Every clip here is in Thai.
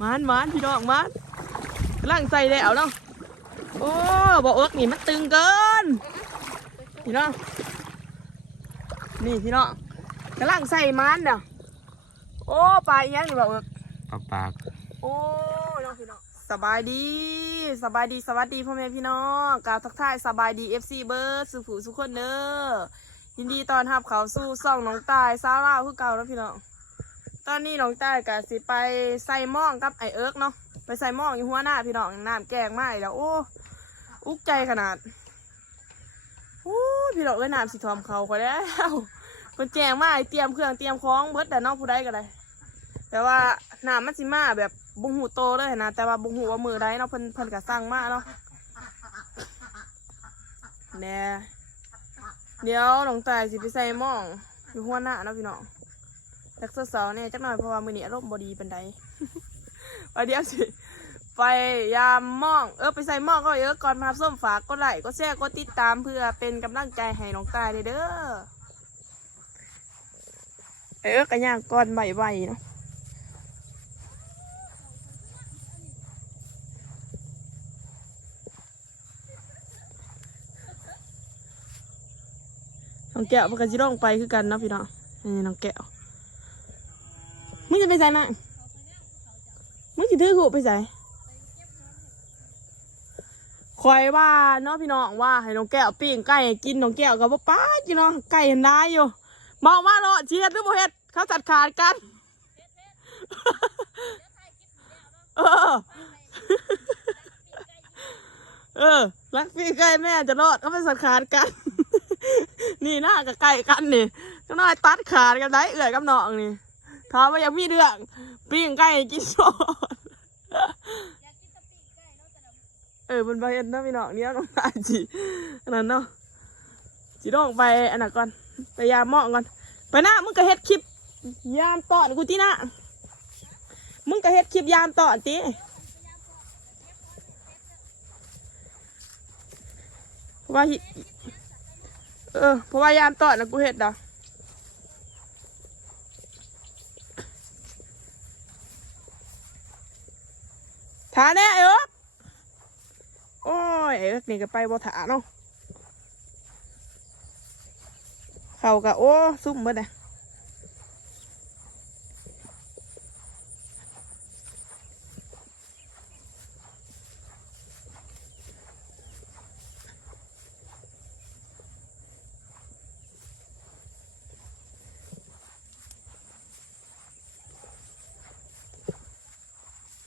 มานมานพี่น้องมานกำลังใส่แล้วเนาะโอ้บอกเอิกนี่มันตึงเกินพี่น้องนี่พี่น้องกำลังใส่มานเด้อโอ้ปลาอีหยังนี่บอกเอิกปากปากโอ้น้องพี่น้องสบายดีสบายดีสวัสดีพ่อแม่พี่น้องกล่าวทักทายสบายดี FC เบิร์ดสุขุสุขคนเด้อยินดีตอนรับเขาสู่ซ่องน้องตายซาร่าคือเก่าแล้วพี่น้อง ตอนนี้น้องตายกะสิไปใส่หม้องกับไอเอิร์กเนาะไปใส่หม้องอยู่หัวหน้าพี่น้องน้ำแกงมาอีกแล้วโอ้อุกใจขนาดโอ้พี่น้องเอ้ยน้ำสิทอมเขาไปแล้วคนแจงมาเตรียมเครื่องเตรียมของเบิร์ดแต่น้องผู้ใดก็ได้แต่ว่าน้ำมันสิมาแบบบุงหูโตเลยนะแต่ว่าบุงหูว่ามือใดเนาะเพิ่นเพิ่นก็สั่งมาเนาะแน่เดี๋ยวน้องตายสิไปใส่หม้องอยู่หัวหน้าเนาะพี่น้อง จักเสาๆเนี่ยจักหน่อยเพราะว่ามือนี้อารมณ์บดีเป็นไดว่าเดี๋ยวสิไปยามมอง เออไปใส่มองก็เยอะก่อนมารับส้มฝากก็ไลค์ก็แชร์ก็ติดตามเพื่อเป็นกำลังใจให้น้องตายเด้อเออกันย่างก่อนใบๆเนาะน้องแก้วมันก็จะต้องไปคือกันนะพี่น้องนี่น้องแก้ว ไปใส่ไหมมึงจะถือหูไปใส่คอยว่าเนาะพี่น้องว่าให้น้องแก้วปิ้งไก่กินน้องแก้วกับป้าจีเนาะไก่เห็นได้อยู่บอกว่าเนาะเชียดหรือบ่เฮ็ดเขาจัดขาดกันเออเออรักพี่ใกล้แม่จะรอดก็ไปสังขารกัน นี่หน้ากับไก่กันนี่ก็น้อยตัดขาดกันได้เอื่อยกับน้องนี่ ถามว่าอยากมีเรื่องปิ้งไก่กินสดเออเป็นใบเอ็นนะพี่น้องเนี้ยน้องตาจีนนั้นเนาะจีต้องไปอันนั้นก่อนไปยามหมอก่อน ไปน้ามึงก็เฮ็ดคลิปยามต่อนกูที่น้ามึงก็เฮ็ดคลิปยามต่อนตีเพราะว่าเออเพราะว่ายามต่อดนะกูเห็ดดอกถาแน่เอิ๊กโอ้ยเอิ๊ก นี่ก็ไปบ่ถาเนาะเขาก็โอ้ซุ่มเบิดเลย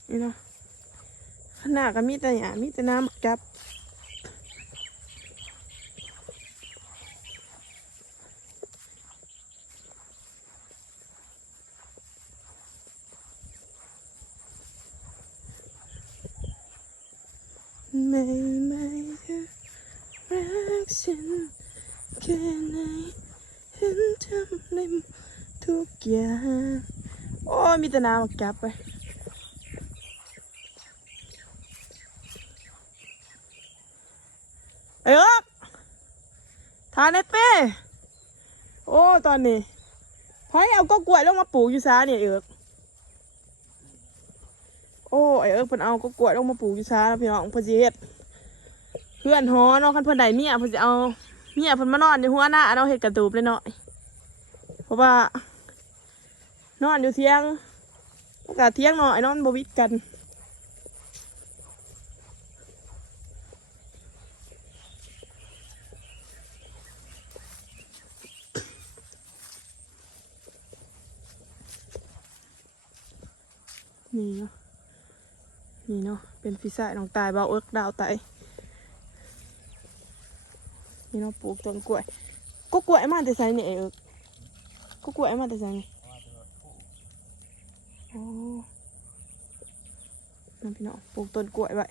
นี่เนาะข้างหน้าก็มีแต่หยามีแต่น้ำจับ ไม่ไม่รัก ฉันแค่ไหนเห็นทำได้ทุกอย่างโอ้มีแต่น้ำจับไปเอ้ยทานไอเป้โอ้ตอนนี้พอยเอาก็กล้วยลงมาปลูกอยู่ซาเนี่ยเอิกโอ้ไอเอิกเพิ่นเอาก็กล้วยลงมาปลูกอยู่ซาแล้วพี่น้องเพิ่นสิเฮ็ด เพื่อนฮอเนาะคันเพิ่นได้เมียเพิ่นเอาเมียเพิ่นมานอนอยู่หัวหน้าเนาเฮ็ดกระตูบเลยเนาะเพราะว่า นอนอยู่เที่ยงกาศเที่ยงหน่อยนอนบวิดกันนี่เนาะนี่เนาะเป็นพิซซ่าน้องตายเบาเอิกดาวไต นี่เนาะปลูกต้นกล้วยก็กล้วยมาแต่ไสเนี่ยเอิกก็กล้วยมาแต่ไสเนี่ยโอ้นั่นพี่น้องปลูกต้นกล้วยไว้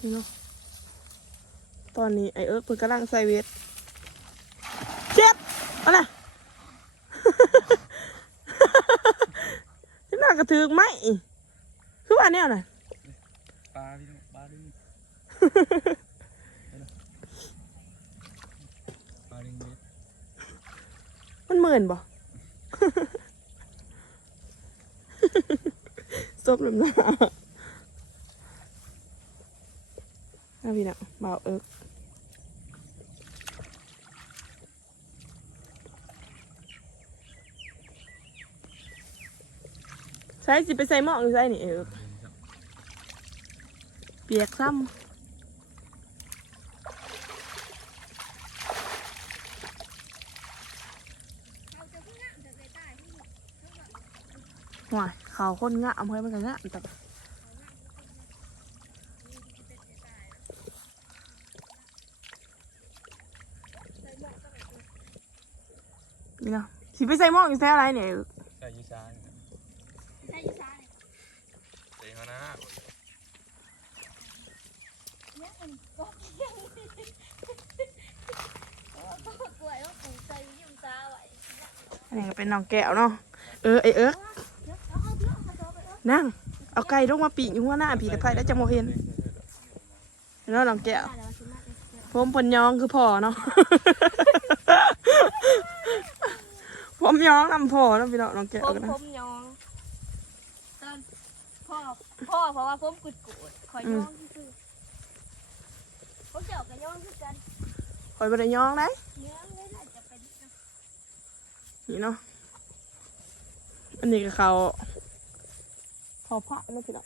นี่เนาะตอนนี้ไอเอิร์กเพิ่งกำลังใส่เวทเจ็บเอาล่ะน่ากระถือไหม คือว่าแนวน่ะปลาพี่น้องปลาดึงปลาดึงเบ็ดหมื่นบ่ซบน้ำหน้าเอาพี่น่ะเบาเอิกใส่สิไปใส่หม้อหรือใส่นี่เอิก เปียกซ้ำห่วเขาคนงะอำเภอมันก็งะแต่นี่เนาะสิไปใส่หม้ออยู่ใส่อะไรเนี่ย ใส่ยีซาน ใช่ยี่ซ่าเนี่ย ใส่มานะ เนี่ยมัน กล้วยว่าปลูกใส่ยิ้มตาไว้อันนี้ก็เป็นน้องแก้วเนาะ เออไอเอิร์กนั่ง เอาไก่ลงมาปีกอยู่หัวหน้าผีต่ไพ่แล้วจะโมเห็นเนาะน้องแก้วผมปนยองคือพ่อเนาะ ผมยองนำพ่อเนาะพี่น้องน้องแก้วผมกันนะผมยองตอนพ่อ พ่อเพราะว่าผมกุดกุดคอยยอง ที่คือผมเจาะกับยองคือกันคอยบริยองได้เนื้อไม่น่าจะเป็นนี่เนาะอันนี้ก็เขาเขาพระเนาะพี่น้อง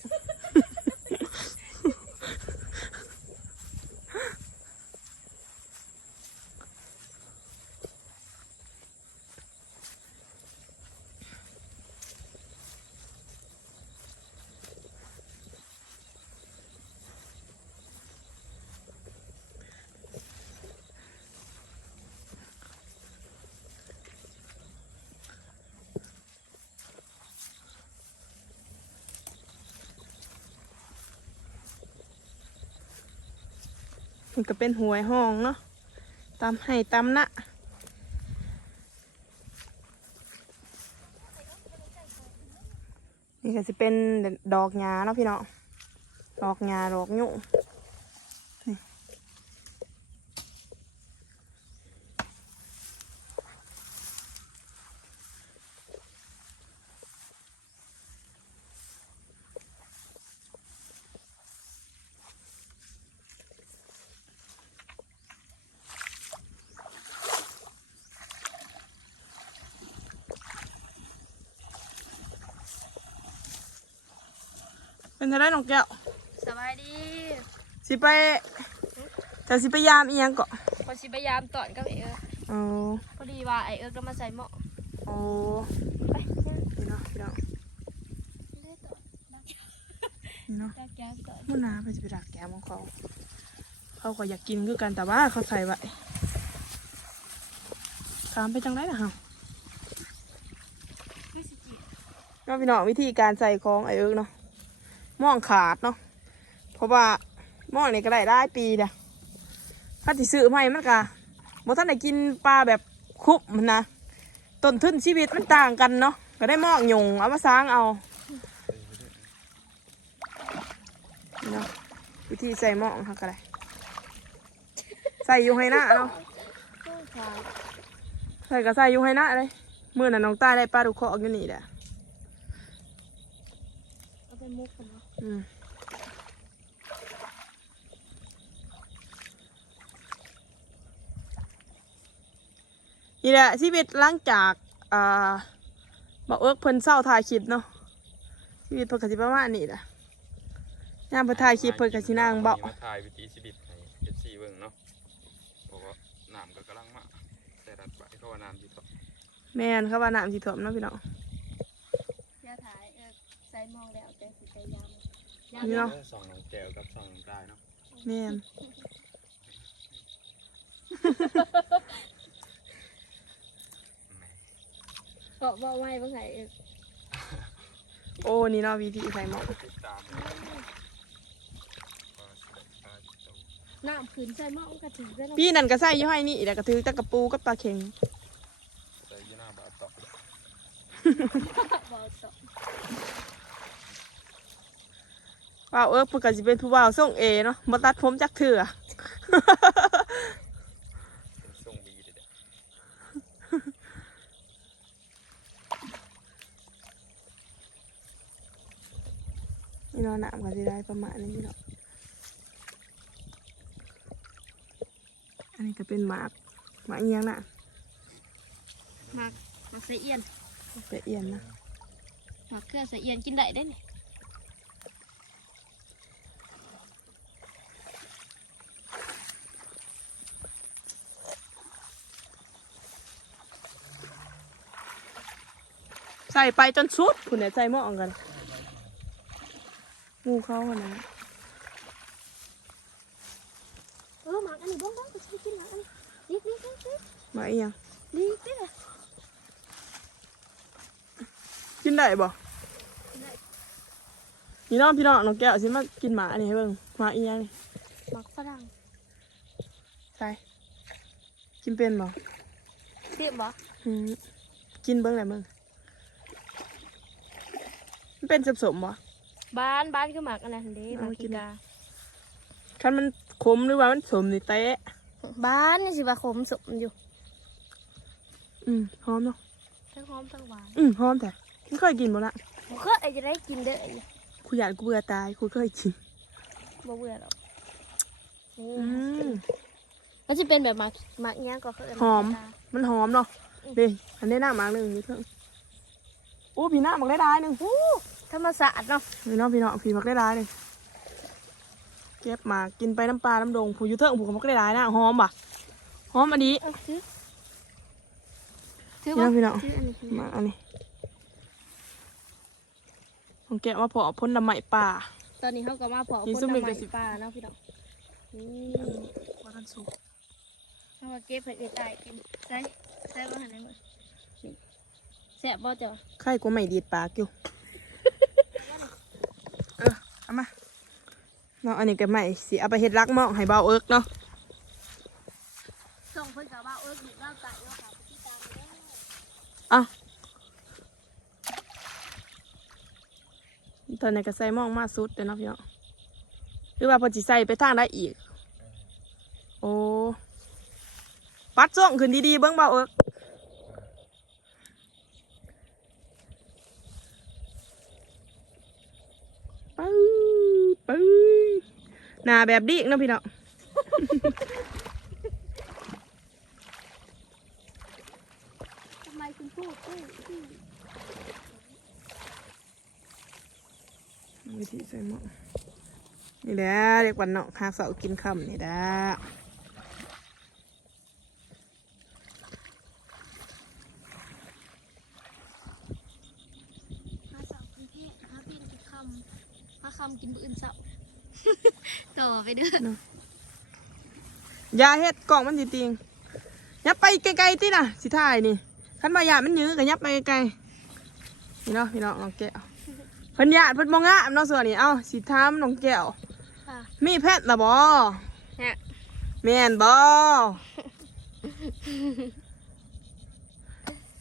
นก็เป็นหวยห้องเนาะตามให้ตามนะนี่ก็จะเป็นดอกหญ้าเนาะพี่เนาะดอกหญ้าดอกยุ่ง เป็นอะไรน้องแก้วสบายดีสิไปจะสิไปยามอีหยังเกาะพอชิพยายามตอนกับไอเอิร์กอ๋อพอดีว่าไอเอิร์กก็มาใส่หม้อโอ้ไปเนี่ยนี่เนาะพี่น้องได้ต่อนี่เนาะได้แก้วต่อมื่อนาไปจะไปดักแกมของเขา เขาก็อยากกินคือกันแต่ว่าเขาใส่ไว้ถามไปจังไรนะฮะไม่สิจีก็พี่น้องวิธีการใส่ของไอเอิกเนาะห ม่องขาดเนาะเพราะว่าหม่องนี่ก็ได้ได้ปีเดียถ้าติซื้อใหม่มันก็บ่ท่านได้กินปลาแบบคุบมันนะต้นทุนชีวิตมันต่างกันเนาะก็ได้หม่องหยงเอามาสร้างเอาเนาะวิธีใส่หม่องค่ะก็ได้ใส่ยู่ให้หน้าเนาะใส่ก็ใส่ยู่ให้หน้าเลยมื่อน่ะน้องตายได้ปลาดุกเคาะอยู่นี่แหละเอาไปมุกกันเนาะอืม นี่แหละชีวิตหลังจากอ่าบอกเอิกเพิ่นเศร้าถ่ายคลิปเนาะชีวิตเพิ่นก็สิประมาณนี้แหละยามเพิ่นถ่ายคลิปเพิ่นก็สินั่งเบามาถ่ายวิถีชีวิตให้เอฟซีเบิ่งเนาะเพราะว่าน้ำก็กำลังมาแต่รัดไปเขาว่าน้ำที่ตกแม่นเขาว่าน้ำสิท่วมเนาะพี่น้องยาถ่ายเอิร์กใส่หม้อแล้วแต่สิไปยำยำ นี่เนาะสองน้องแก้วกับสองน้องตายเนาะแม่นแหม่บอกบอกไว้บ้างไงเอิร์กโอ้นี่เนาะวิธีใส่หม้อติดตามเลยว่าสิได้ปลาที่โตน้ำขืนใส่หม้อมันก็ถึงได้แล้วพี่นั่นก็ใส่อยู่ให้นี่แล้วก็ถือแตะกระปูกับปลาเข็งใส่ยี่หน้าบาทต่อบอกต่อ ว้าวเอิร์กเพื่อก็จะเป็นผู้ว่าวส่งเอเนาะมาตัดผมจักเถื่อนี่เนาะหนามก็จะได้ประมาณนี้เนาะอันนี้ก็เป็นหมากหมากเอียงน่ะหมากหมากใส่เอียนเป็นเอียนนะ หมากเครื่อใส่เอียนกินได้ได้เนี่ย ส่ไปจนสุดคุณเนี่ยใส่หม้อกัน งูเข้ากันนะเออมักอันนี้บ้องบ้องก็ใช้กินมักอันนี้นี่นี่นี่นี่หมากเอียงนี่นี่เลยกินได้บ่นี่น้องพี่น้องน้องแก้วสิมากินหมาอันนี้ให้เบิ่งหมาอีหยังนี่มักฝรั่งใส่กินเป็นบ่เสียบบ่อืมกินเบิ่งแหละมึง มันเป็นสมๆบ่บ้านบ้านคือมักอันนั้นเด้เอามักกิกินนกาคันมันขมหรือว่ามันสมนี่เตะบ้านนี่สิว่าขมสมอยู่ อืมหอมเนาะทั้งหอมทั้งหวานอืมหอมแต่คุณเคยกินบ่ละบ่เคยจะได้กินเด้อไอ้คุณอยากกูเบื่อตายคุณเคยกินบ่เบื่อหรอกนี่อืมมันจะเป็นแบบมักมักเนี้ยก็คือหอม มันหอมเนาะดิอันนี้หน้ามากหนึ่งนี่เพิ่งโอ้พี่หน้ามักได้ได้หนึ่งอู้ธรรมศาสตร์เนาะพี่น้องพี่น้องพี่มักได้ได้หนึ่งเก็บมากินไปน้ำปลาน้ำดงผู้อยูเทิงผู้ก็มักได้ได้นะหอมป่ะหอมอันนี้เอาถือถือพี่น้บ่องพี่น้องถืออันนี้ถือมาอันนี้ผมแกะมาเพาะพ่นดำไหมป่า ตอนนี้เขาก็มาเพาะนี่คนซุ่มทำนี่ใหก็ม่สิป่าเนาะพี่น้องนี่ว่าทันสุกเขามาเก็บเห็ดเอ็ดได้กินใส่ใส่บ่หันได้หมดนี่ แซ่บบ่เจ้าไข่กูไม่ดีดปากอยู่ เออ เอามาเนาะอันนี้ก็ไม่สิเอาไปเฮ็ดรักหม้อให้เบาเอิกเนาะส่งเพิ่นกับว่าเอิ้นหนูเล่าไก่เนาะค่ะพี่ตามเด้ออะตอนนี้ก็ใส่หม้องมาสุดเลยเนาะพี่เนาะหรือว่าเพอจิใส่ไปทางได้อีก โอ้ ปัดส่งขึ้นดีๆเบิ้งเบาเอิกปื้อปื้อห น้าแบบดีเนาะพี่เนาะทำไมคุณพูดพูดพูดวิธีใส่หม้อนี่แหละเรียกวันเนาะหาเสากินคำนี่แหละ หาเสากินเพศหาเพศกินคำหาคำกินบื้ออื่นเสา ต่อไป เด้ออยาเฮ็ดกล่องมันสิติงยับไปไกลๆติน่ะ สิถ่ายนี่คันบ่อยามันยื้อก็ยับไปไกลๆนี่เนาะพี่น้องน้องแก้วเพิ่นญาติเพิ่นบ่งามเนาะส่วนนี้เอ้าสิถามน้องแก้วค่ะมีแพทย์ล่ะบ่เนี่ยแม่นบ่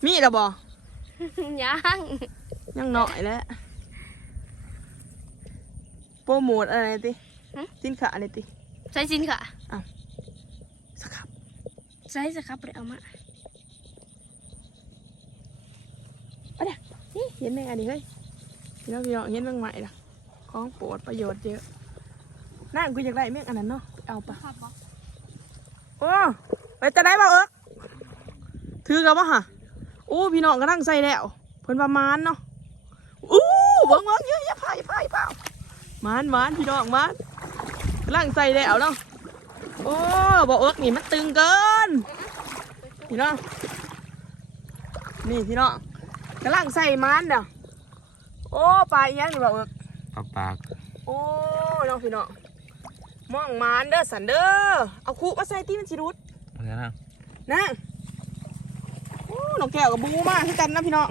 มีล่ะบ่ยังยังน้อยแหล้วโปรโมทอะไรติ สินค้าอะไรติใส่สินค่ะสักครับใส่สิครับไปเอามานี่เห็นแม่งอันนี้เฮ้ยพี่น้องพี่น้องเห็นแม่งใหม่ล่ะของโปรดประโยชน์เยอะน่ากูอยากได้แม่งอันนั้นเนาะไปเอาปะครับบ่โอ้ไปจะได้เปล่าเอิกถือกับว่าฮะโอ้พี่น้องกำลังใส่แล้วเพิ่นประมาณเนาะอู้เบิ่งเบิ่งเยอะอย่าพายพายเปล่ามานมานพี่น้องมาน กำลังใส่แล้วเนาะโอ้บ่เอิกนี่มันตึงเกินพี่น้องนี่พี่น้องกำลังใส่มันเด้อโอ้ปลาอีหยังนี่บ่เอิกปากปากโอ้น้องพี่น้องมองมันเด้อสันเด้อเอาคุมาใส่ที่มันสิรุดอะไรนะนะโอ้น้องแก้วกับบูมากคือกันนะพี่น้อง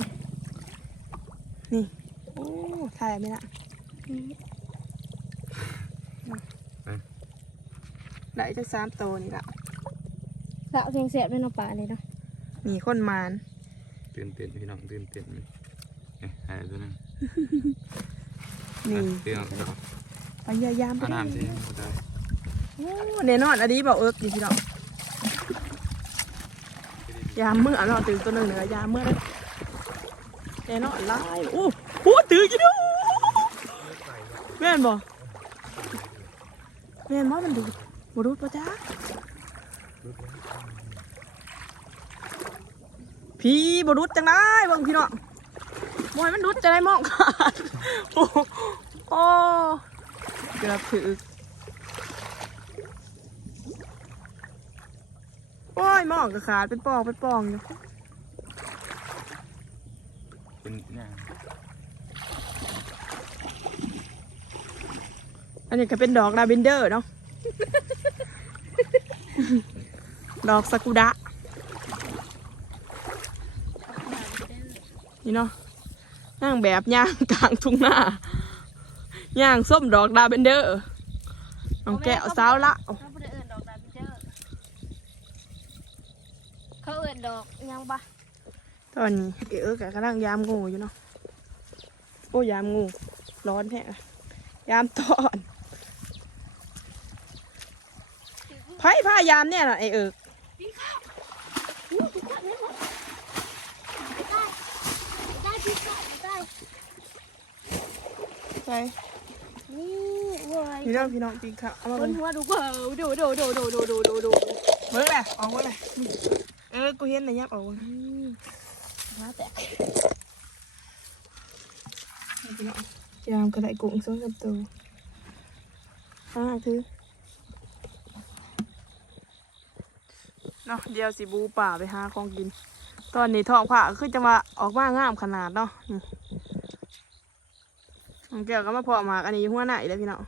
นี่โอ้ถ่ายไหมล่ะ ได้จะสามตัวนี่ละสาวเสียงเสียบเป็นเอาป่าเลยเนาะนี่คนมานตื่นเต้นพี่น้องตื่นเต้นเลยเอ๊ะหายตัวนึงนี่เตี้ยงเนาะพยายามไปเอาน้ำสิได้โอ้แน่นอนอันนี้บอกเอิกดีพี่น้องยามเมื่อเนาะตื่นตัวหนึ่งเหนือยามเมื่อเลยแน่นอนไล่โอ้โหตื่นกี่ดูแม่นบ่แม่นบ่มันดู บ่ดูดบ่จ้าพี่บ่ดูดจังได้บิ่งพี่เน้องมวยมันดูดจะได้มองขาดโอ้โอ้เกือบถือโอ้ยมองก็ขาดเป็นปองเป็นปองอยู่เป็นนอันนี้ก็เป็นดอกลาเวนเดอร์เนาะ ดอกซากุระนี่เนาะย่างแบบย่างกลางทุ่งนาย่างส้มดอกลาเวนเดอร์น้องแก้วสาวละเขาบ่ได้เอิ้นดอกดาบิเดอร์เขาเอิ้นดอกหยังปะตอนนี้เอ๋กกำลังยามงูอยู่เนาะโอ้ยามงูร้อนแท้อะยามตอนไพ่ผ้ายามเนี่ยน่ะไอเอิกอู้ถูกจับ ได้หมดได้ได้พี่ก็ได้ใช่นี่เว้ยพี่น้องพี่น้องปีกค่ะเอามาคเบิ่นงหัวดูเว้ยดูดูดูดูดูดูดูดูเบิ่งแหละออกมาเลยเออกูเห็นในยับออกมาอืมมาแต่พี่น้องยามกระไดกุ้งสองกับตัวอ่าคือ เนาะเดี๋ยวสิบูป่าไปหาของกิน ตอนนี้ท้องผ่าคือจะมาออกมางามขนาดเนาะนี่น้องแก้วก็มาเพาะหมากอันนี้หัวหน้าอีกแล้วพี่น้อง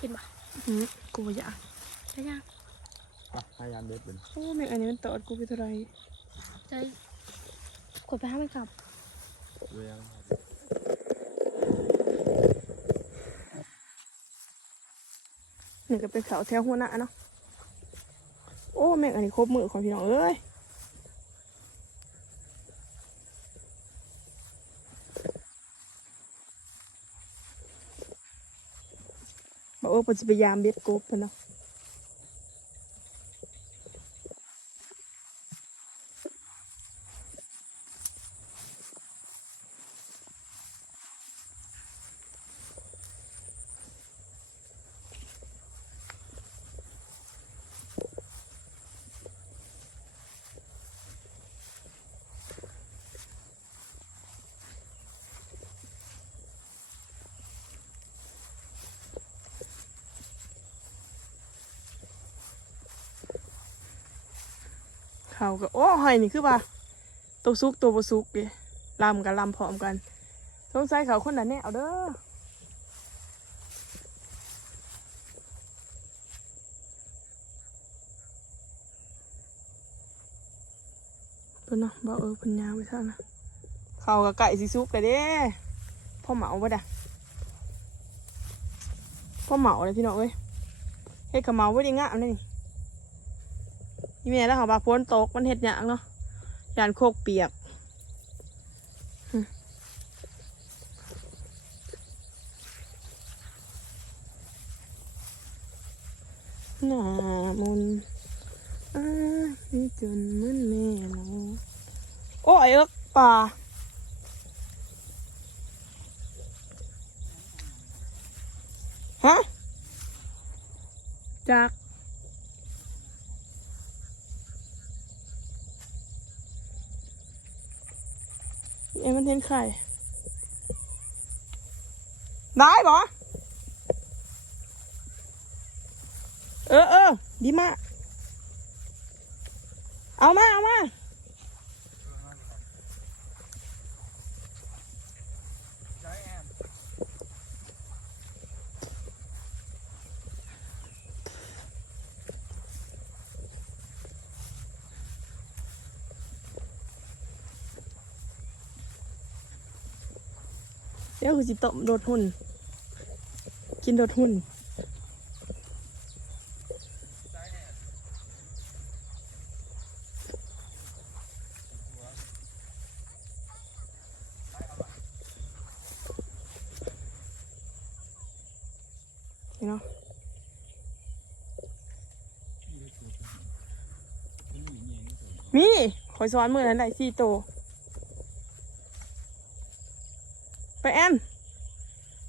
กินปะอืมกูบ่อยากใช่ยังพยายามเด็ดเป็นโอ้แม่งอันนี้มันตอดกูไปเท่าไหรใจกดไปให้มันกลับเวียงนี่ก็เป็นเขาแถวหัวหน้าเนาะ โอ้แม่งอันนี้ครบมือของพี่น้องเอ้ยบอกว่าปจะพยายามเบ็ดกบเพิ่นเนาะ เขาก็โอ้หอยนี่คือว่าตัวซุกตัวบ่ซุกดิลำกับลำพร้อมกันสงสัยเขาคนนั้นแน่เอาเด้อเพิ่นเนาะบ่เออเพิ่นยาวไปซะนะเขากับไก่สิซุกเลยเด้พ่อเหมาบ่ดะพ่อเหมาเลยพี่น้องเอ้ยเฮ็ดกับเหมาบ่ได้งามเลยนี่ นี่แม่แล้วเขาบาพ้นตกมันเห็ดหยางเนาะยานโคกเปียกหน้ามนอ้าจนมันแม่โลโอ้ยเอิกป่าฮะจาก เอ็มมันเห็นไข่ ได้ปะเออเออดีมาก เอามา เอามา เดี๋ยวคือจิตตมโดดหุ่น กินโดดหุ่นเนาะมีคอยสอนมือนั้นได้สี่โตวไปแอน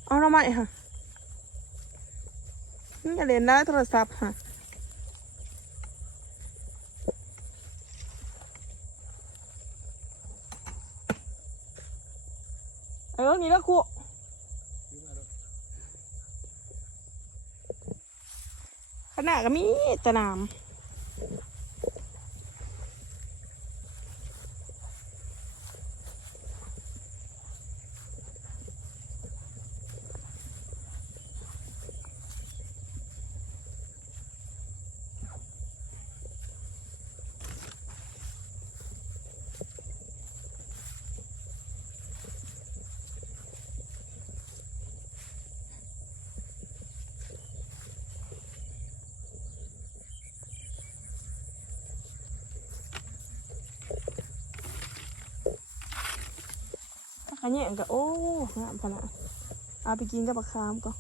เอาหน่อไม้ ค่ะนี่อย่าเล่นได้โทรศัพท์ค่ะเออนี่ละครูขนาดก็มีแตะนาม อันนี้ก็โอ้งามขนาดเอาไปกินกับปลาคามก็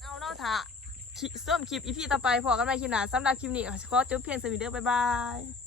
เอาเนาะถ่าเสริมคลิปอีพีต่อไปพอกันใหม่คลิปหน้าสำหรับคลิปนี้ขอจบเพียงสวีเด้อบ๊ายบาย